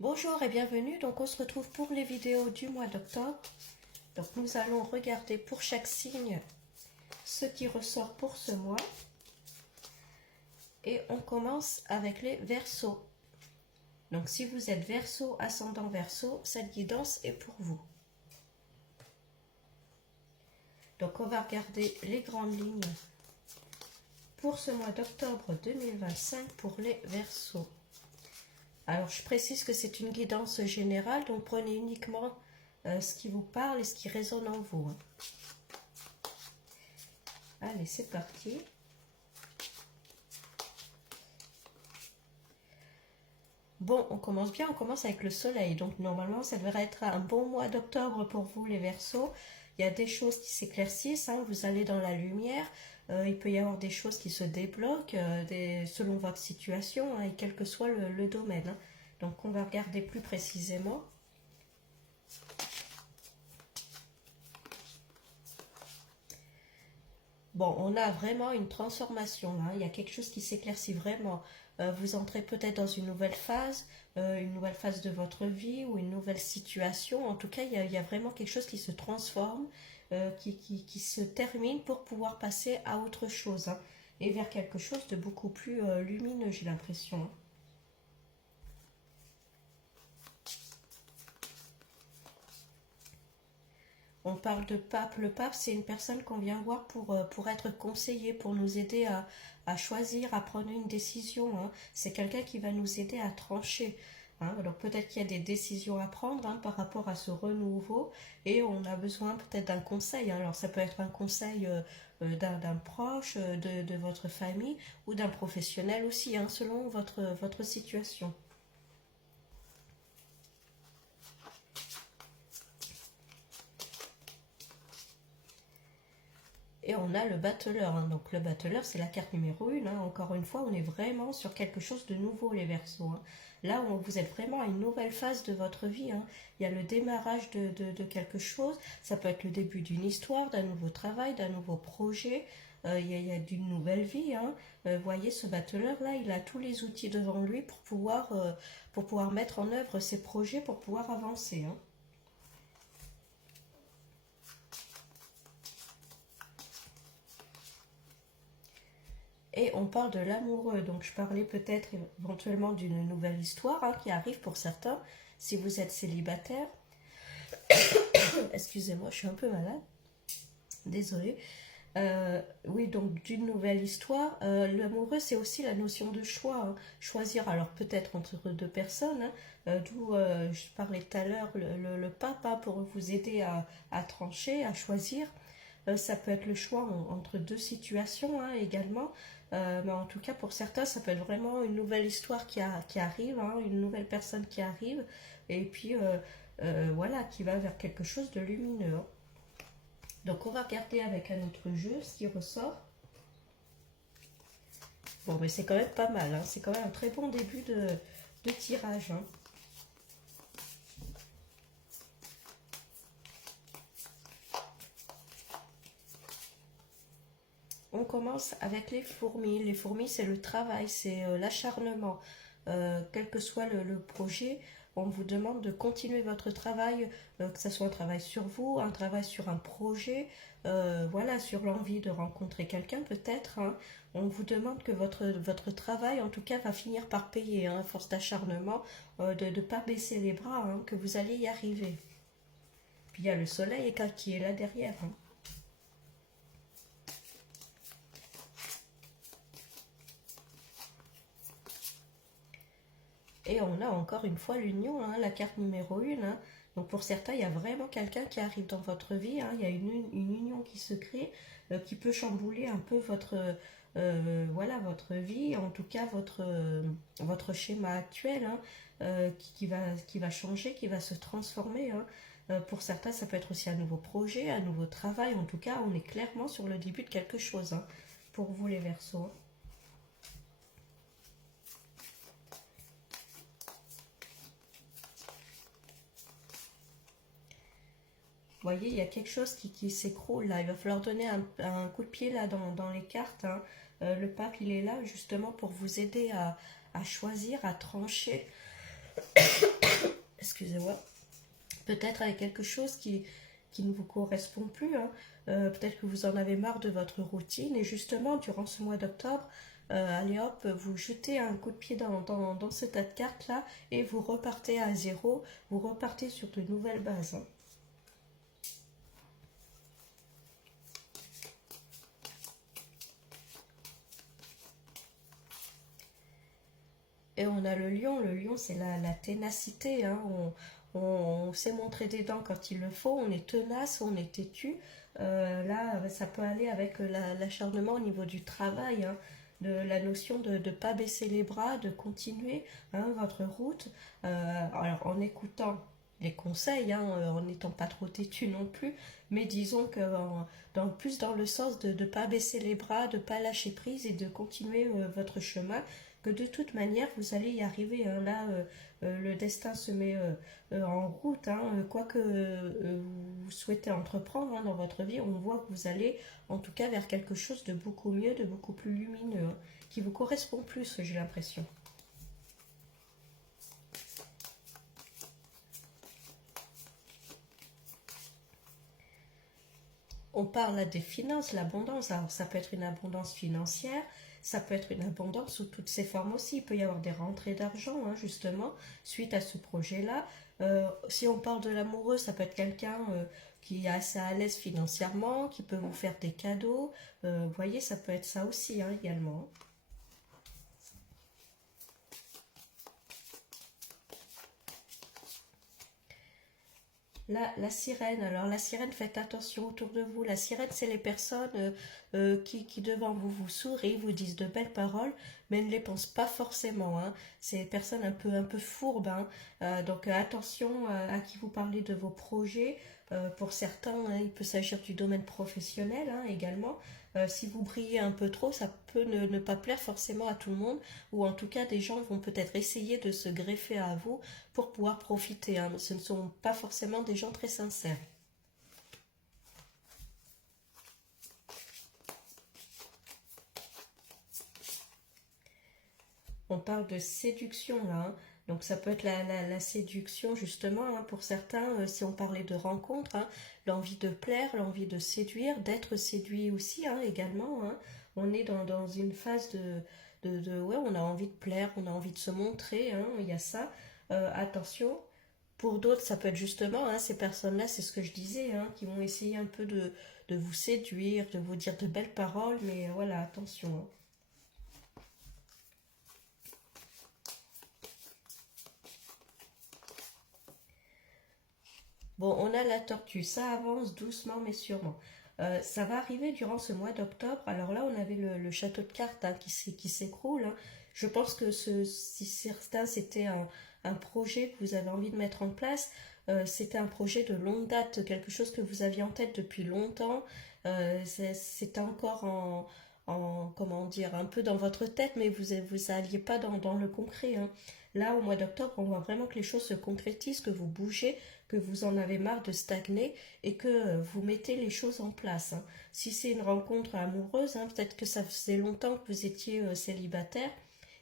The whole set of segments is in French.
Bonjour et bienvenue, donc on se retrouve pour les vidéos du mois d'octobre. Donc nous allons regarder pour chaque signe ce qui ressort pour ce mois. Et on commence avec les Verseaux. Donc si vous êtes Verseau, ascendant Verseau, cette guidance est pour vous. Donc on va regarder les grandes lignes pour ce mois d'octobre 2025 pour les Verseaux. Alors, je précise que c'est une guidance générale, donc prenez uniquement ce qui vous parle et ce qui résonne en vous. Allez, c'est parti. Bon, on commence bien, on commence avec le soleil. Donc, normalement, ça devrait être un bon mois d'octobre pour vous, les Verseaux. Il y a des choses qui s'éclaircissent, vous allez dans la lumière. Il peut y avoir des choses qui se débloquent selon votre situation, et quel que soit le domaine. Donc, on va regarder plus précisément. Bon, on a vraiment une transformation. Il y a quelque chose qui s'éclaircit vraiment. Vous entrez peut-être dans une nouvelle phase de votre vie ou une nouvelle situation. En tout cas, il y a vraiment quelque chose qui se transforme, qui se termine pour pouvoir passer à autre chose. Et vers quelque chose de beaucoup plus lumineux, j'ai l'impression. On parle de pape. Le pape, c'est une personne qu'on vient voir pour être conseillé, pour nous aider à choisir, à prendre une décision. C'est quelqu'un qui va nous aider à trancher. Donc peut-être qu'il y a des décisions à prendre par rapport à ce renouveau et on a besoin peut-être d'un conseil. Alors ça peut être un conseil d'un proche, de votre famille ou d'un professionnel aussi, selon votre situation. Et on a le battleur. Donc le battleur, c'est la carte numéro 1. Encore une fois, on est vraiment sur quelque chose de nouveau, les Verseaux. Là, vous êtes vraiment à une nouvelle phase de votre vie. Il y a le démarrage de quelque chose. Ça peut être le début d'une histoire, d'un nouveau travail, d'un nouveau projet. Il y a d'une nouvelle vie. Voyez, ce battleur-là, il a tous les outils devant lui pour pouvoir mettre en œuvre ses projets, pour pouvoir avancer. Et on parle de l'amoureux, donc je parlais peut-être éventuellement d'une nouvelle histoire qui arrive pour certains, si vous êtes célibataire. Excusez-moi, je suis un peu malade, désolée. Oui, donc d'une nouvelle histoire. L'amoureux, c'est aussi la notion de choix. Choisir, alors peut-être entre deux personnes, d'où je parlais tout à l'heure, le pape, pour vous aider à trancher, à choisir. Ça peut être le choix entre deux situations également. Mais en tout cas, pour certains, ça peut être vraiment une nouvelle histoire qui arrive, une nouvelle personne qui arrive, et puis voilà, qui va vers quelque chose de lumineux. Donc, on va regarder avec un autre jeu ce qui ressort. Bon, mais c'est quand même pas mal, c'est quand même un très bon début de tirage. On commence avec les fourmis. Les fourmis, c'est le travail, c'est l'acharnement. Quel que soit le projet, on vous demande de continuer votre travail, que ce soit un travail sur vous, un travail sur un projet, voilà, sur l'envie de rencontrer quelqu'un peut-être. On vous demande que votre travail, en tout cas, va finir par payer, à force d'acharnement, de ne pas baisser les bras, que vous allez y arriver. Puis il y a le soleil qui est là derrière. Et on a encore une fois l'union, la carte numéro 1. Donc pour certains, il y a vraiment quelqu'un qui arrive dans votre vie. Il y a une union qui se crée, qui peut chambouler un peu votre vie, en tout cas votre schéma actuel, qui va changer, qui va se transformer. Pour certains, ça peut être aussi un nouveau projet, un nouveau travail. En tout cas, on est clairement sur le début de quelque chose pour vous les Verseaux. Vous voyez, il y a quelque chose qui s'écroule là. Il va falloir donner un coup de pied là dans les cartes. Le pape, il est là justement pour vous aider à choisir, à trancher. excusez-moi, peut-être avec quelque chose qui ne vous correspond plus, hein. Peut-être que vous en avez marre de votre routine et justement durant ce mois d'octobre, allez hop, vous jetez un coup de pied dans ce tas de cartes là et vous repartez à zéro, vous repartez sur de nouvelles bases, hein. Et on a le lion c'est la ténacité, hein. On sait montrer des dents quand il le faut, on est tenace, on est têtu. Là, ça peut aller avec l'acharnement au niveau du travail, hein, de la notion de ne pas baisser les bras, de continuer, hein, votre route. Alors en écoutant les conseils, hein, en n'étant pas trop têtu non plus, mais disons que plus dans le sens de ne pas baisser les bras, de ne pas lâcher prise et de continuer votre chemin, que de toute manière vous allez y arriver, hein. Là, le destin se met en route, hein. Quoi que vous souhaitez entreprendre, hein, dans votre vie, on voit que vous allez en tout cas vers quelque chose de beaucoup mieux, de beaucoup plus lumineux, hein, qui vous correspond plus, j'ai l'impression. On parle là des finances, l'abondance. Alors, ça peut être une abondance financière, ça peut être une abondance sous toutes ses formes aussi. Il peut y avoir des rentrées d'argent, hein, justement, suite à ce projet-là. Si on parle de l'amoureux, ça peut être quelqu'un qui est assez à l'aise financièrement, qui peut vous faire des cadeaux. Vous voyez, ça peut être ça aussi, hein, également. La sirène, alors la sirène, faites attention autour de vous. La sirène, c'est les personnes qui devant vous vous sourient, vous disent de belles paroles, mais ne les pensent pas forcément, hein. C'est des personnes un peu fourbes, hein. Donc attention à qui vous parlez de vos projets. Pour certains, hein, il peut s'agir du domaine professionnel, hein, également. Si vous brillez un peu trop, ça peut ne pas plaire forcément à tout le monde, ou en tout cas des gens vont peut-être essayer de se greffer à vous pour pouvoir profiter, hein. Ce ne sont pas forcément des gens très sincères. On parle de séduction là, hein. Donc ça peut être la séduction justement, hein, pour certains, si on parlait de rencontre, hein, l'envie de plaire, l'envie de séduire, d'être séduit aussi, hein, également, hein. On est dans une phase ouais, on a envie de plaire, on a envie de se montrer, hein, il y a ça. Attention, pour d'autres, ça peut être justement, hein, ces personnes-là, c'est ce que je disais, hein, qui vont essayer un peu de vous séduire, de vous dire de belles paroles, mais voilà, attention, hein. Bon, on a la tortue, ça avance doucement mais sûrement. Ça va arriver durant ce mois d'octobre. Alors là, on avait le château de cartes, hein, qui s'écroule, hein. Je pense que si certains, c'était un projet que vous avez envie de mettre en place, c'était un projet de longue date, quelque chose que vous aviez en tête depuis longtemps. C'était encore comment dire, un peu dans votre tête, mais vous alliez pas dans le concret, hein. Là, au mois d'octobre, on voit vraiment que les choses se concrétisent, que vous bougez, que vous en avez marre de stagner et que vous mettez les choses en place, hein. Si c'est une rencontre amoureuse, hein, peut-être que ça faisait longtemps que vous étiez célibataire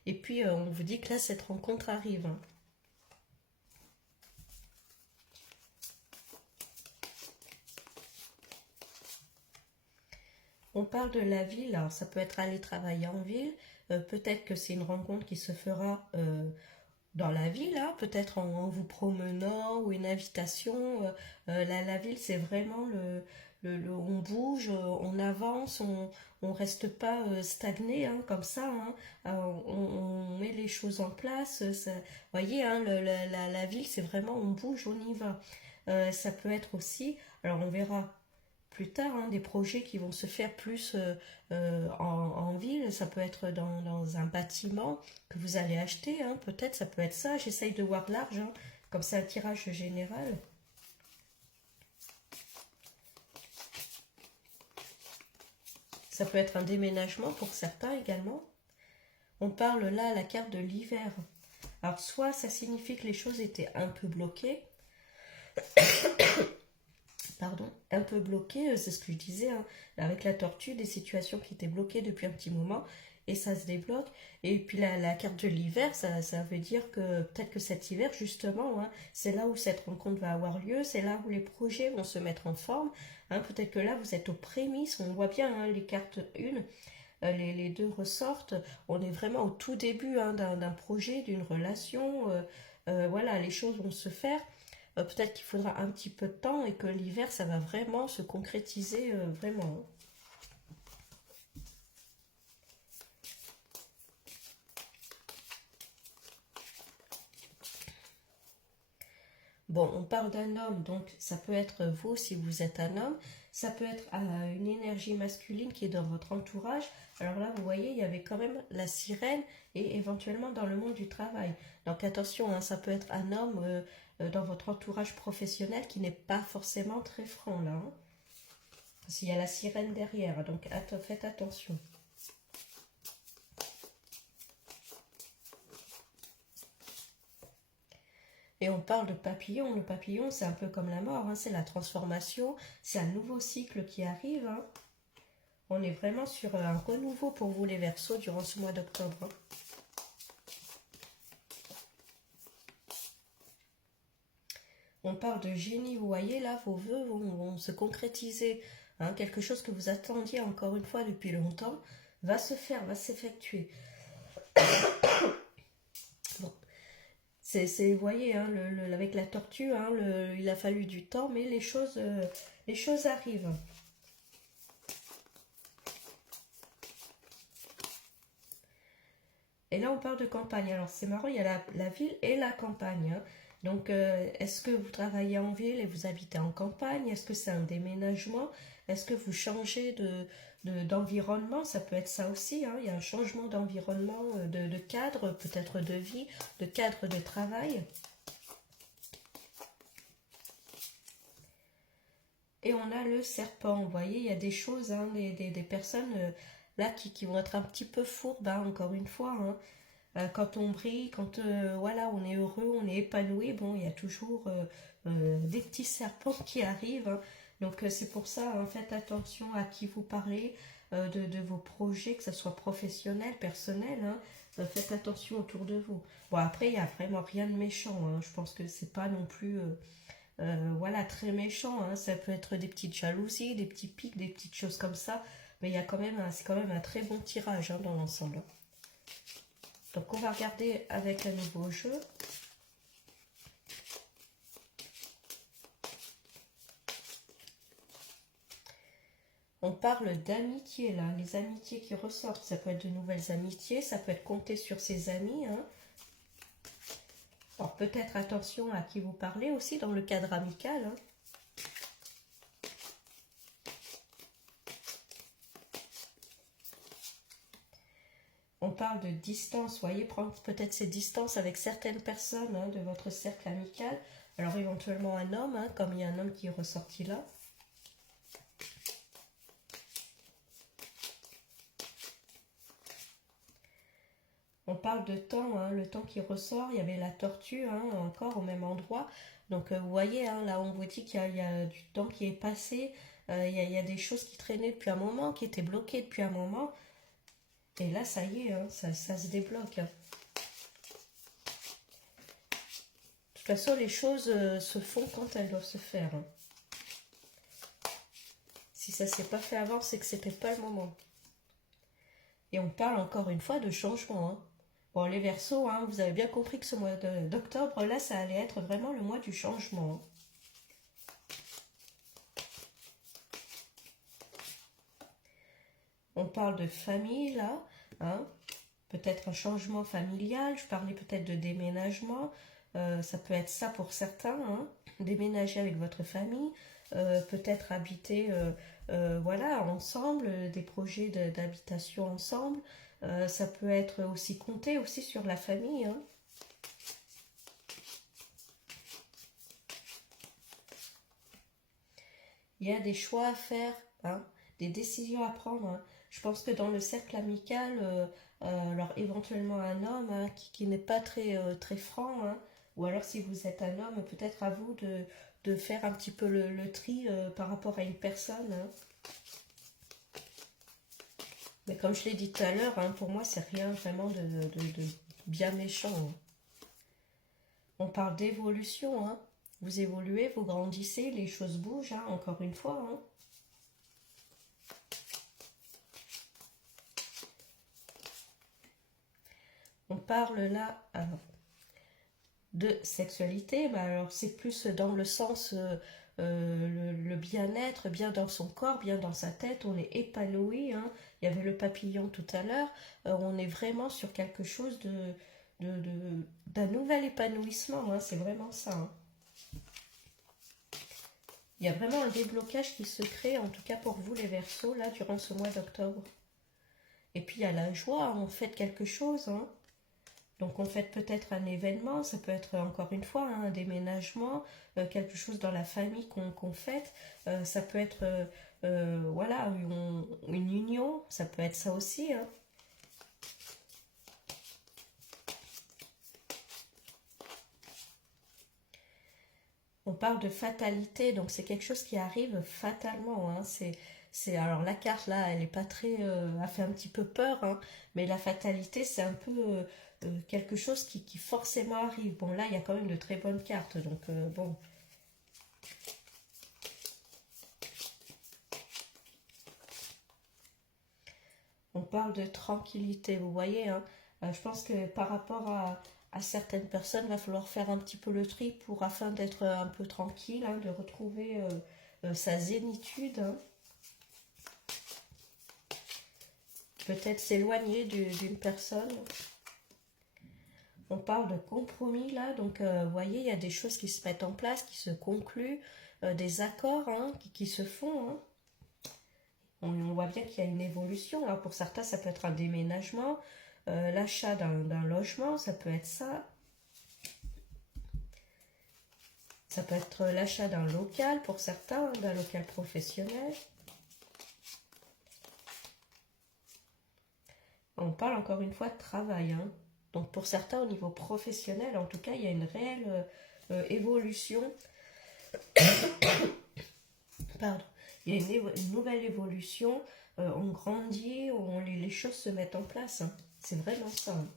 et puis on vous dit que là, cette rencontre arrive, hein. On parle de la ville, alors ça peut être aller travailler en ville, peut-être que c'est une rencontre qui se fera dans la ville, hein, peut-être en vous promenant ou une invitation. La ville, c'est vraiment on bouge, on avance, on reste pas stagné, hein, comme ça, hein. On met les choses en place. Vous voyez, hein, la ville, c'est vraiment on bouge, on y va. Ça peut être aussi, alors on verra plus tard, hein, des projets qui vont se faire plus en ville. Ça peut être dans un bâtiment que vous allez acheter, hein, peut-être, ça peut être ça. J'essaye de voir large, hein, comme c'est un tirage général. Ça peut être un déménagement pour certains également. On parle là à la carte de l'hiver. Alors soit ça signifie que les choses étaient un peu bloquées, pardon, un peu bloquées, c'est ce que je disais, hein, avec la tortue, des situations qui étaient bloquées depuis un petit moment. et ça se débloque. Et puis la carte de l'hiver, ça veut dire que peut-être que cet hiver, justement, hein, c'est là où cette rencontre va avoir lieu, c'est là où les projets vont se mettre en forme. Hein, peut-être que là, vous êtes aux prémices, on voit bien hein, les cartes une, les deux ressortent. On est vraiment au tout début hein, d'un projet, d'une relation. Voilà, les choses vont se faire. Peut-être qu'il faudra un petit peu de temps et que l'hiver, ça va vraiment se concrétiser, vraiment. Bon, on parle d'un homme, donc ça peut être vous si vous êtes un homme, ça peut être une énergie masculine qui est dans votre entourage. Alors là, vous voyez, il y avait quand même la sirène et éventuellement dans le monde du travail. Donc attention, hein, ça peut être un homme dans votre entourage professionnel qui n'est pas forcément très franc là. Hein, parce qu'il y a la sirène derrière, donc faites attention. Et on parle de papillon. Le papillon, c'est un peu comme la mort, hein, c'est la transformation, c'est un nouveau cycle qui arrive. Hein. On est vraiment sur un renouveau pour vous les Verseaux durant ce mois d'octobre. Hein. On parle de génie, vous voyez là, vos vœux vont se concrétiser. Hein, quelque chose que vous attendiez encore une fois depuis longtemps va se faire, va s'effectuer. Bon. Vous voyez, hein, avec la tortue, hein, il a fallu du temps, mais les choses arrivent. Et là, on parle de campagne. Alors, c'est marrant, il y a la ville et la campagne. Hein. Donc, est-ce que vous travaillez en ville et vous habitez en campagne? Est-ce que c'est un déménagement? Est-ce que vous changez d'environnement? Ça peut être ça aussi. Hein. Il y a un changement d'environnement, de cadre, peut-être de vie, de cadre de travail. Et on a le serpent. Vous voyez, il y a des choses, hein, des personnes là qui vont être un petit peu fourbes, hein, encore une fois. Hein. Quand on brille, quand voilà, on est heureux, on est épanoui, bon, il y a toujours des petits serpents qui arrivent. Hein. Donc c'est pour ça, hein, faites attention à qui vous parlez de vos projets, que ce soit professionnel, personnel. Hein. Faites attention autour de vous. Bon, après, il n'y a vraiment rien de méchant. Hein. Je pense que c'est pas non plus voilà, très méchant. Hein. Ça peut être des petites jalousies, des petits pics, des petites choses comme ça. Mais il y a quand même c'est quand même un très bon tirage hein, dans l'ensemble. Donc on va regarder avec un nouveau jeu. On parle d'amitié là, les amitiés qui ressortent. Ça peut être de nouvelles amitiés, ça peut être compter sur ses amis. Hein. Alors peut-être attention à qui vous parlez aussi dans le cadre amical. Hein. On parle de distance, vous voyez, prendre peut-être ces distances avec certaines personnes hein, de votre cercle amical. Alors éventuellement un homme, hein, comme il y a un homme qui est ressorti là. On parle de temps, hein, le temps qui ressort, il y avait la tortue hein, encore au même endroit. Donc vous voyez, hein, là on vous dit qu'il y a du temps qui est passé, il y a des choses qui traînaient depuis un moment, qui étaient bloquées depuis un moment. Et là, ça y est, hein, ça se débloque. Hein. De toute façon, les choses se font quand elles doivent se faire. Hein. Si ça ne s'est pas fait avant, c'est que c'était pas le moment. Et on parle encore une fois de changement. Hein. Bon, les Verseaux, hein, vous avez bien compris que ce mois d'octobre, là, ça allait être vraiment le mois du changement. On parle de famille, là. Hein. Peut-être un changement familial. Je parlais peut-être de déménagement. Ça peut être ça pour certains. Hein. Déménager avec votre famille. Peut-être habiter voilà, ensemble. Des projets d'habitation ensemble. Ça peut être aussi compter aussi sur la famille. Hein. Il y a des choix à faire, hein, des décisions à prendre. Hein. Je pense que dans le cercle amical, alors éventuellement un homme hein, qui n'est pas très franc, hein, ou alors si vous êtes un homme, peut-être à vous de faire un petit peu le tri par rapport à une personne. Hein. Mais comme je l'ai dit tout à l'heure, hein, pour moi, c'est rien vraiment de bien méchant, hein. On parle d'évolution, hein. Vous évoluez, vous grandissez, les choses bougent, hein, encore une fois, hein. On parle là de sexualité, bah alors c'est plus dans le sens le bien-être, bien dans son corps, bien dans sa tête, on est épanoui, hein. Il y avait le papillon tout à l'heure, on est vraiment sur quelque chose d'un nouvel épanouissement, hein, c'est vraiment ça, hein. Il y a vraiment un déblocage qui se crée, en tout cas pour vous les Verseaux, là, durant ce mois d'octobre. Et puis il y a la joie, on fête quelque chose, hein. Donc on fête peut-être un événement, ça peut être encore une fois hein, un déménagement, quelque chose dans la famille qu'on fête, ça peut être voilà, une union, ça peut être ça aussi, hein. On parle de fatalité, donc c'est quelque chose qui arrive fatalement, hein. Alors la carte là, elle est pas très, a fait un petit peu peur, hein, mais la fatalité c'est un peu quelque chose qui forcément arrive. Bon là, il y a quand même de très bonnes cartes, donc bon. On parle de tranquillité, vous voyez, hein. Je pense que par rapport à certaines personnes, il va falloir faire un petit peu le tri afin d'être un peu tranquille, hein, de retrouver sa zénitude, hein. Peut-être s'éloigner d'une personne. On parle de compromis là, donc vous voyez, il y a des choses qui se mettent en place, qui se concluent, des accords hein, qui se font, hein. On voit bien qu'il y a une évolution. Alors pour certains, ça peut être un déménagement, l'achat d'un logement, ça peut être ça. Ça peut être l'achat d'un local pour certains, d'un local professionnel. On parle encore une fois de travail, hein. Donc pour certains, au niveau professionnel, en tout cas, il y a une réelle évolution. Pardon. Il y a une nouvelle évolution. On grandit, les choses se mettent en place, hein. C'est vraiment ça, hein.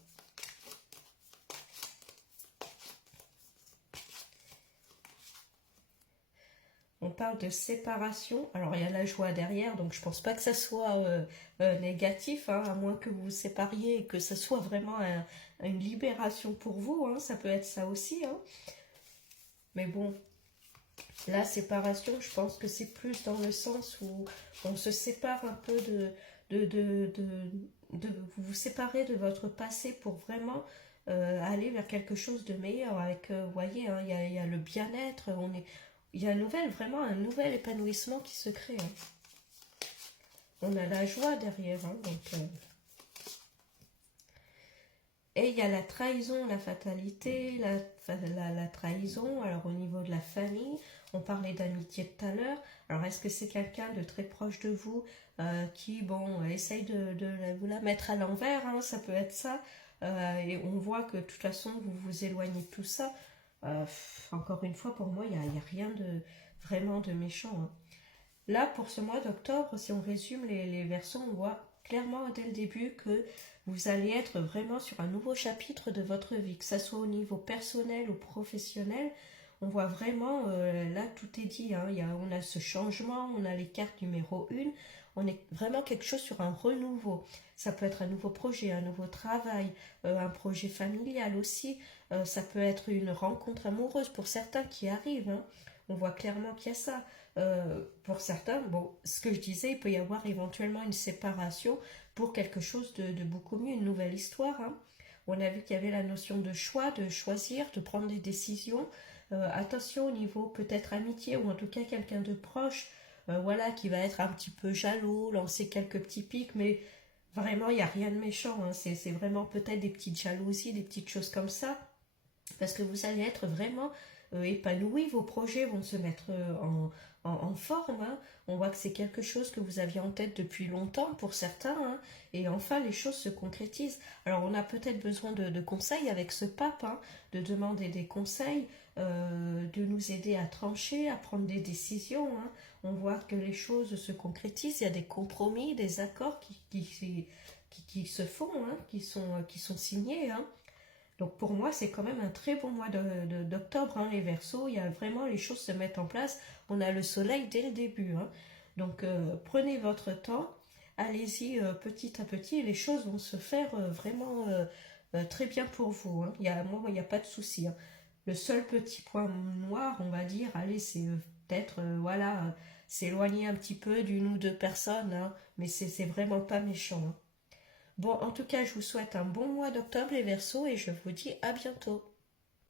On parle de séparation. Alors, il y a la joie derrière, donc je pense pas que ça soit négatif, hein, à moins que vous vous sépariez et que ça soit vraiment une libération pour vous, hein, ça peut être ça aussi, hein. Mais bon, la séparation, je pense que c'est plus dans le sens où on se sépare un peu vous vous séparez de votre passé pour vraiment aller vers quelque chose de meilleur. Avec, vous voyez, hein, il y a le bien-être, il y a vraiment un nouvel épanouissement qui se crée, hein. On a la joie derrière, hein, donc, et il y a la trahison, la fatalité, la trahison. Alors au niveau de la famille, on parlait d'amitié tout à l'heure. Alors est-ce que c'est quelqu'un de très proche de vous qui, bon, essaye de vous la mettre à l'envers, hein, ça peut être ça. Et on voit que de toute façon, vous vous éloignez de tout ça. Encore une fois, pour moi, il n'y a rien de vraiment de méchant, hein. Là, pour ce mois d'octobre, si on résume les versions, on voit clairement dès le début que vous allez être vraiment sur un nouveau chapitre de votre vie, que ce soit au niveau personnel ou professionnel. On voit vraiment, là tout est dit, hein. On a ce changement, on a les cartes numéro 1, on est vraiment quelque chose sur un renouveau. Ça peut être un nouveau projet, un nouveau travail, un projet familial aussi, ça peut être une rencontre amoureuse pour certains qui arrivent, hein. On voit clairement qu'il y a ça. Pour certains, bon, ce que je disais, il peut y avoir éventuellement une séparation pour quelque chose de beaucoup mieux, une nouvelle histoire, hein. On a vu qu'il y avait la notion de choix, de choisir, de prendre des décisions. Attention au niveau peut-être amitié ou en tout cas quelqu'un de proche, voilà, qui va être un petit peu jaloux, lancer quelques petits pics, mais vraiment il n'y a rien de méchant, hein. C'est vraiment peut-être des petites jalousies, des petites choses comme ça. parce que vous allez être vraiment épanoui, vos projets vont se mettre en forme, hein. On voit que c'est quelque chose que vous aviez en tête depuis longtemps pour certains, hein, et enfin les choses se concrétisent. Alors on a peut-être besoin de conseils avec ce pape, hein, de demander des conseils, de nous aider à trancher, à prendre des décisions, hein. On voit que les choses se concrétisent, il y a des compromis, des accords qui se font, hein, qui sont signés, hein. Donc pour moi, c'est quand même un très bon mois d'octobre, hein, les Verseaux. Il y a vraiment, les choses se mettent en place. On a le soleil dès le début, hein. Donc prenez votre temps, allez-y petit à petit, et les choses vont se faire vraiment très bien pour vous, hein. Moi, il n'y a pas de souci, hein. Le seul petit point noir, on va dire, allez, c'est peut-être, voilà, s'éloigner un petit peu d'une ou deux personnes, hein, mais c'est vraiment pas méchant, hein. Bon, en tout cas, je vous souhaite un bon mois d'octobre les Verseaux et je vous dis à bientôt.